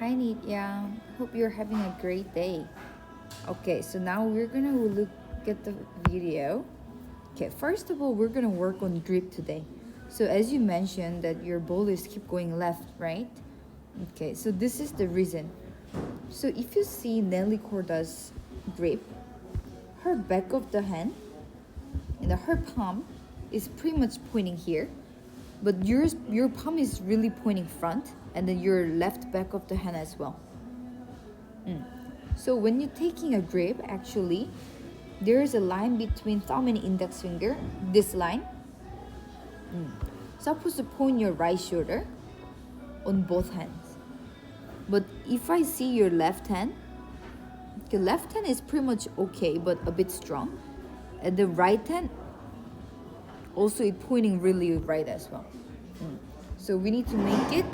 Hi Nitya, hope you're having a great day. Okay, so now we're gonna look at the video. Okay, first of all, we're gonna work on grip today. So as you mentioned that your ball is keep going left, right? Okay, so this is the reason. So if you see Nelly Corda's grip, her back of the hand and her palm is pretty much pointing here, but your palm is really pointing front, and then your left back of the hand as well. So when you're taking a grip, actually, there is a line between thumb and index finger. This line. Supposed to point your right shoulder on both hands. But if I see your left hand, the left hand is pretty much okay, but a bit strong. And the right hand, also it pointing really right as well. So we need to make it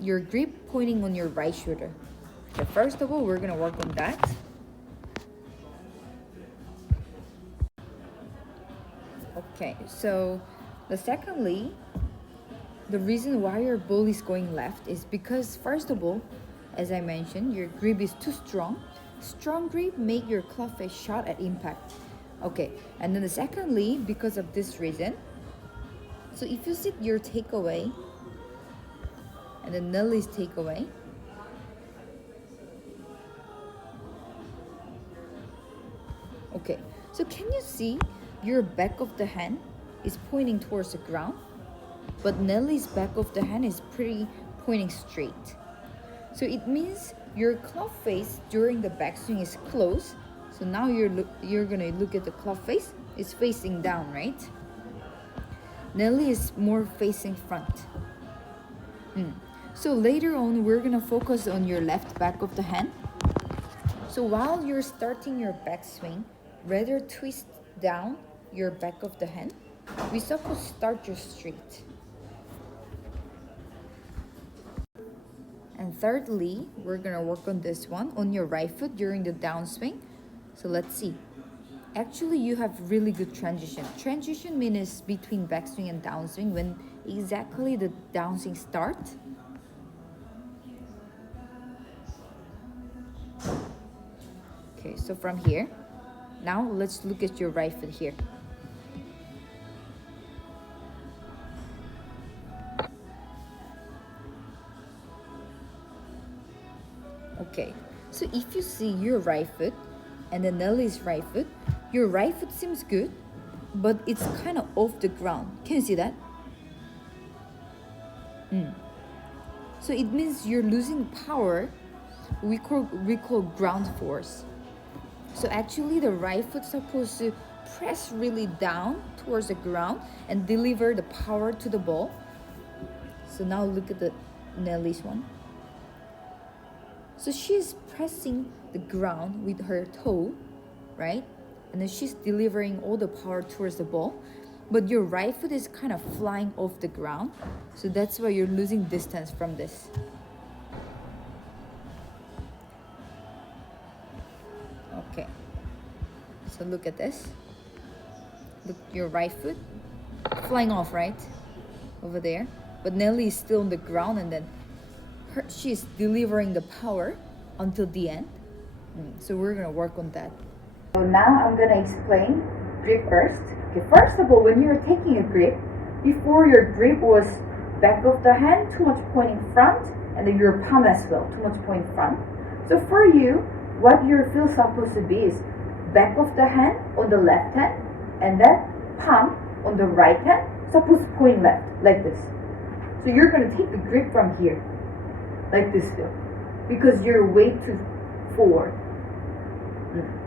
your grip pointing on your right shoulder. Okay, first of all, we're gonna work on that. Okay, so secondly, the reason why your ball is going left is because first of all, as I mentioned, your grip is too strong. Strong grip make your club face short at impact. Okay, and then secondly, because of this reason, so if you sit your takeaway and then Nelly's takeaway, okay, so can you see your back of the hand is pointing towards the ground, but Nelly's back of the hand is pretty pointing straight. So it means your club face during the backswing is close. So now you're gonna look at the club face. It's facing down, right? Nelly is more facing front. So later on, we're gonna focus on your left back of the hand. So while you're starting your backswing, rather twist down your back of the hand. We supposed to start your straight. And thirdly, we're gonna work on this one on your right foot during the downswing. So let's see. Actually, you have really good transition. Transition means between backswing and downswing when exactly the downswing start. Okay, so from here, now let's look at your right foot here. Okay, so if you see your right foot and then Nelly's right foot, your right foot seems good, but it's kind of off the ground. Can you see that? So it means you're losing power. We call ground force. So actually the right foot supposed to press really down towards the ground and deliver the power to the ball. So now look at the Nelly's one. So she's pressing the ground with her toe, right? And then she's delivering all the power towards the ball. But your right foot is kind of flying off the ground. So that's why you're losing distance from this. Okay. So look at this. Look, your right foot flying off, right? Over there. But Nelly is still on the ground, and then she's delivering the power until the end. So we're gonna work on that. So now I'm gonna explain grip first. Okay, first of all, when you're taking a grip, before your grip was back of the hand, too much pointing front, and then your palm as well, too much pointing front. So for you, what your feel supposed to be is back of the hand on the left hand, and then palm on the right hand, supposed to point left, like this. So you're gonna take the grip from here, like this still, because you're way too forward.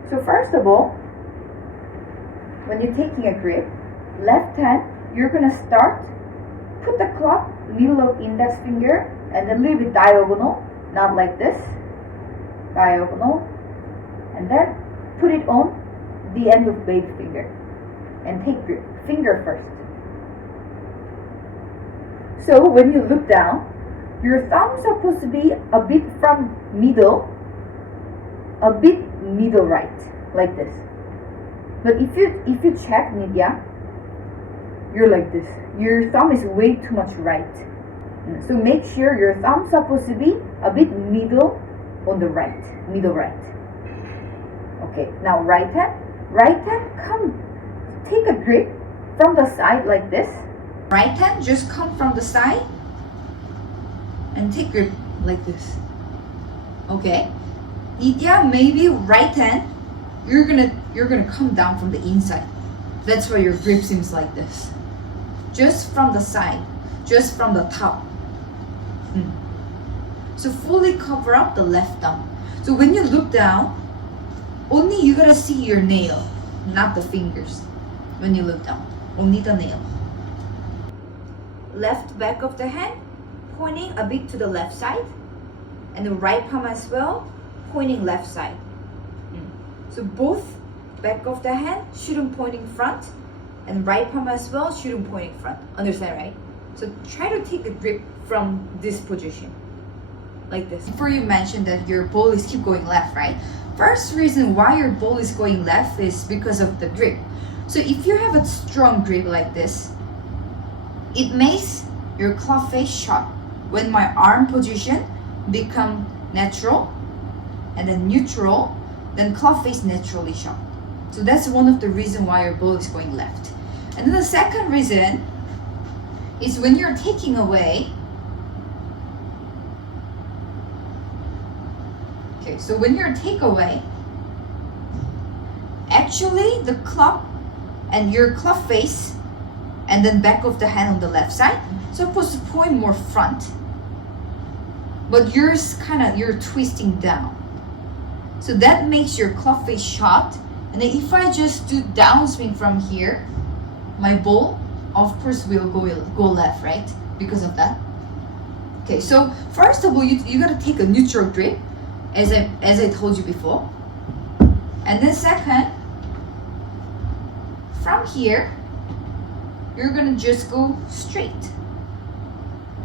So first of all, when you're taking a grip, left hand, you're gonna start, put the club middle of index finger and a little bit diagonal, not like this, diagonal, and then put it on the end of baby finger and take grip, finger first. So when you look down, your thumb is supposed to be a bit from middle, a bit middle right, like this. But if you check Nidya, you're like this. Your thumb is way too much right. So make sure your thumb's supposed to be a bit middle on the right, middle right. Okay, now right hand, come, take a grip from the side like this. Right hand just come from the side and take grip like this. Okay, Nitya, maybe right hand, you're gonna come down from the inside. That's why your grip seems like this. Just from the side, just from the top. So fully cover up the left thumb. So when you look down, only you gotta see your nail, not the fingers. When you look down, only the nail. Left back of the hand, pointing a bit to the left side. And the right palm as well, pointing left side. So both back of the hand shouldn't pointing front, and right palm as well shouldn't pointing front. Understand, right? So try to take a grip from this position, like this. Before you mentioned that your ball is keep going left, right? First reason why your ball is going left is because of the grip. So if you have a strong grip like this, it makes your club face sharp. When my arm position become natural and then neutral, then club face naturally sharp. So that's one of the reasons why your ball is going left. And then the second reason is when you're taking away. Okay, so when you're take away, actually the club and your club face and then back of the hand on the left side supposed to point more front. But yours you're twisting down. So that makes your club face short. And then if I just do downswing from here, my ball of course will go left, right? Because of that. Okay, so first of all, you gotta take a neutral grip, as I told you before. And then second, from here, you're gonna just go straight.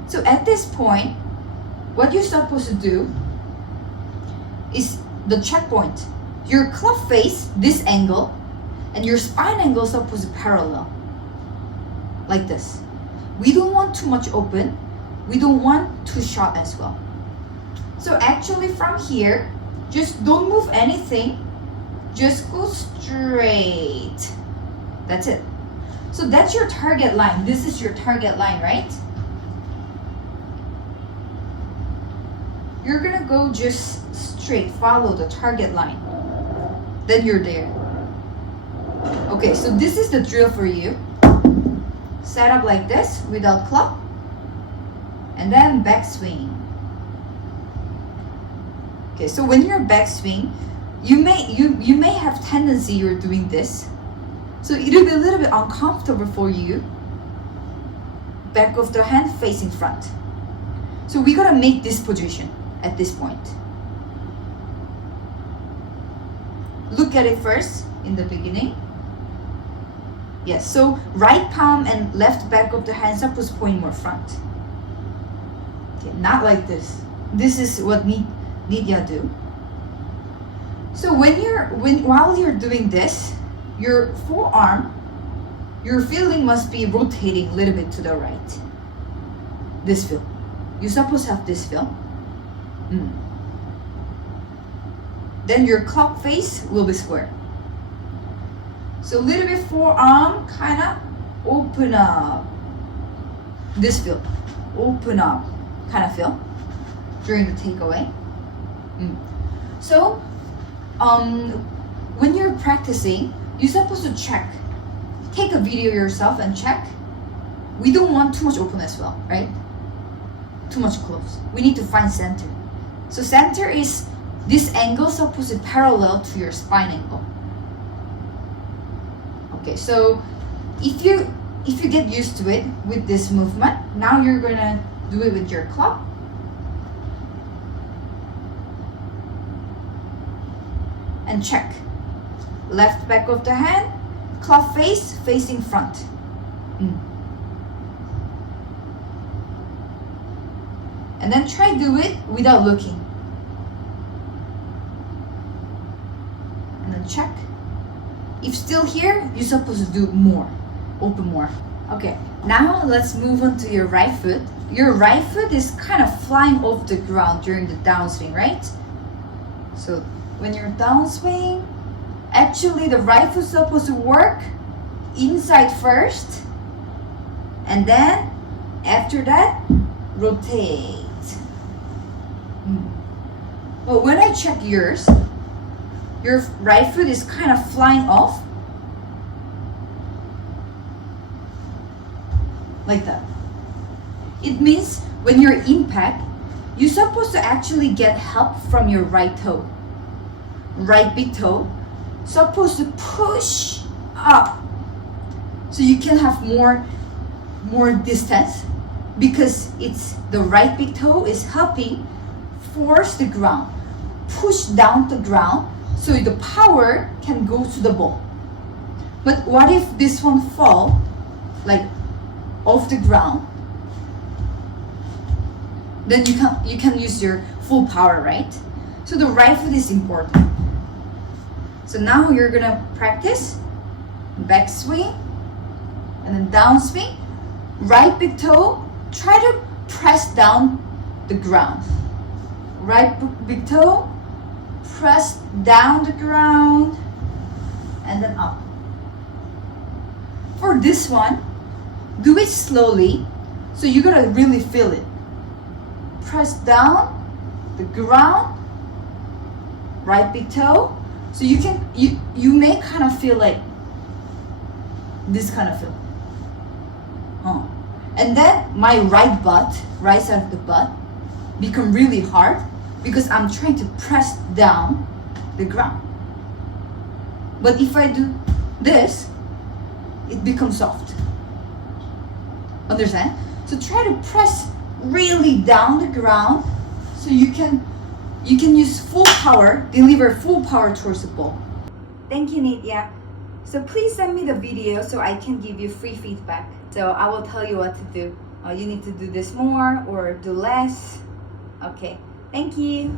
So at this point, what you're supposed to do is the checkpoint. Your club face, this angle, and your spine angle is supposed to parallel. Like this. We don't want too much open. We don't want too short as well. So actually from here, just don't move anything. Just go straight. That's it. So that's your target line. This is your target line, right? You're gonna go just straight, follow the target line. Then you're there. Okay, so this is the drill for you. Set up like this without club. And then back swing. Okay, so when you're back swing, you may have tendency you're doing this. So it'll be a little bit uncomfortable for you. Back of the hand facing front. So we gotta make this position at this point. Look at it first in the beginning. Yes, so right palm and left back of the hand supposed to point more front. Okay, not like this. This is what Nitya do. So while you're doing this, your forearm, your feeling must be rotating a little bit to the right. This feel. You're supposed to have this feel. Then your club face will be square. So a little bit forearm, kinda open up. This feel. Open up, kind of feel during the takeaway. So, when you're practicing, you're supposed to check. Take a video yourself and check. We don't want too much open as well, right? Too much close. We need to find center. So center is this angle supposed to parallel to your spine angle. Okay, so if you get used to it with this movement, now you're gonna do it with your club. And check. Left back of the hand, club face facing front. And then try do it without looking. And then check. If still here, you're supposed to do more. Open more. Okay, now let's move on to your right foot. Your right foot is kind of flying off the ground during the downswing, right? So when you're downswing, actually the right foot's supposed to work inside first, and then after that, rotate. Well, when I check yours, your right foot is kind of flying off like that. It means when you're impact, you're supposed to actually get help from your right toe. Right big toe supposed to push up so you can have more distance, because it's the right big toe is helping force the ground, push down the ground so the power can go to the ball. But what if this one fall like off the ground? Then you can use your full power, right? So the right foot is important. So now you're gonna practice back swing and then down swing. Right big toe, try to press down the ground. Right big toe, press down the ground and then up. For this one, do it slowly so you gotta really feel it. Press down the ground, right big toe. So you may kind of feel like this kind of feel. And then my right side of the butt become really hard because I'm trying to press down the ground. But if I do this, it becomes soft. Understand? So try to press really down the ground so you can use full power, deliver full power towards the ball. Thank you, Nidya. So please send me the video so I can give you free feedback. So I will tell you what to do. You need to do this more or do less. Okay, thank you.